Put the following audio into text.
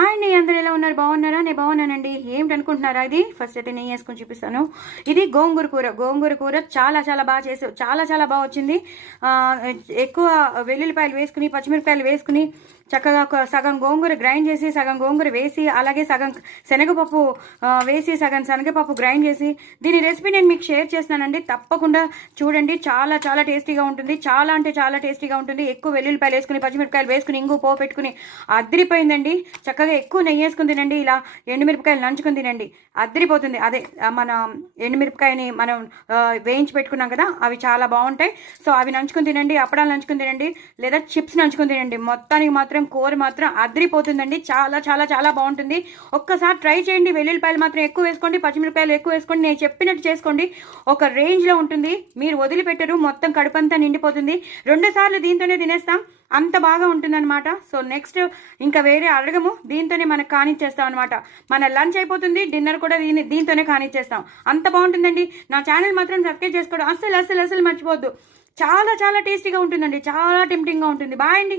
Hi అండి, అందరూ ఎలా ఉన్నారు? బాగున్నారా? నేను బాగున్నానండి. ఏమిటనుకుంటున్నారా? ఇది ఫస్ట్ అయితే నెయ్యి వేసుకొని చూపిస్తాను. ఇది గోంగూర కూర చాలా చాలా బాగా చేసావు, చాలా చాలా బాగా వచ్చింది. ఎక్కువ వెల్లుల్లిపాయలు వేసుకుని, పచ్చిమిరపకాయలు వేసుకుని, చక్కగా సగం గోంగూర గ్రైండ్ చేసి, సగం గోంగూర వేసి, అలాగే సగం శనగపప్పు వేసి, సగం శనగపప్పు గ్రైండ్ చేసి, దీని రెసిపీ నేను మీకు షేర్ చేస్తున్నానండి. తప్పకుండా చూడండి. చాలా చాలా టేస్టీగా ఉంటుంది. చాలా అంటే చాలా టేస్టీగా ఉంటుంది. ఎక్కువ వెల్లుల్లిపాయలు వేసుకుని, పచ్చిమిరపకాయలు వేసుకుని, ఇంగు పోపు పెట్టుకుని అదిరిపోయిందండి. చక్కగా ఎక్కువ నెయ్యి వేసుకుని తినండి. ఇలా ఎండుమిరపకాయలు నంచుకుని తినండి, అదిరిపోతుంది. అదే మన ఎండుమిరపకాయని మనం వేయించి పెట్టుకున్నాం కదా, అవి చాలా బాగుంటాయి. సో అవి నంచుకుని తినండి, అప్పడాలు నంచుకుని తినండి, లేదా చిప్స్ నంచుకుని తినండి. మొత్తానికి మాత్రం కూర మాత్రం అదిరిపోతుందండి. చాలా చాలా చాలా బాగుంటుంది. ఒక్కసారి ట్రై చేయండి. వెల్లుల్లిపాయలు మాత్రం ఎక్కువ వేసుకోండి, పచ్చిమిరపకాయలు ఎక్కువ వేసుకోండి. నేను చెప్పినట్టు చేసుకోండి. ఒక రేంజ్లో ఉంటుంది. మీరు వదిలిపెట్టరు, మొత్తం కడుపంతా నిండిపోతుంది. 2 సార్లు దీంతోనే తినేస్తాం, అంత బాగా ఉంటుందన్నమాట. సో నెక్స్ట్ ఇంకా వేరే అడగము, దీంతోనే మనకు కానిచ్చేస్తాం అనమాట. మన లంచ్ అయిపోతుంది, డిన్నర్ కూడా దీంతోనే కానిచ్చేస్తాం. అంత బాగుంటుందండి. నా ఛానల్ మాత్రం సబ్స్క్రైబ్ చేసుకోవడం అస్సలు అస్సలు అస్సలు మర్చిపోవద్దు. చాలా చాలా టేస్టీగా ఉంటుందండి. చాలా టెంప్టింగ్గా ఉంటుంది. బాయ్ అండి.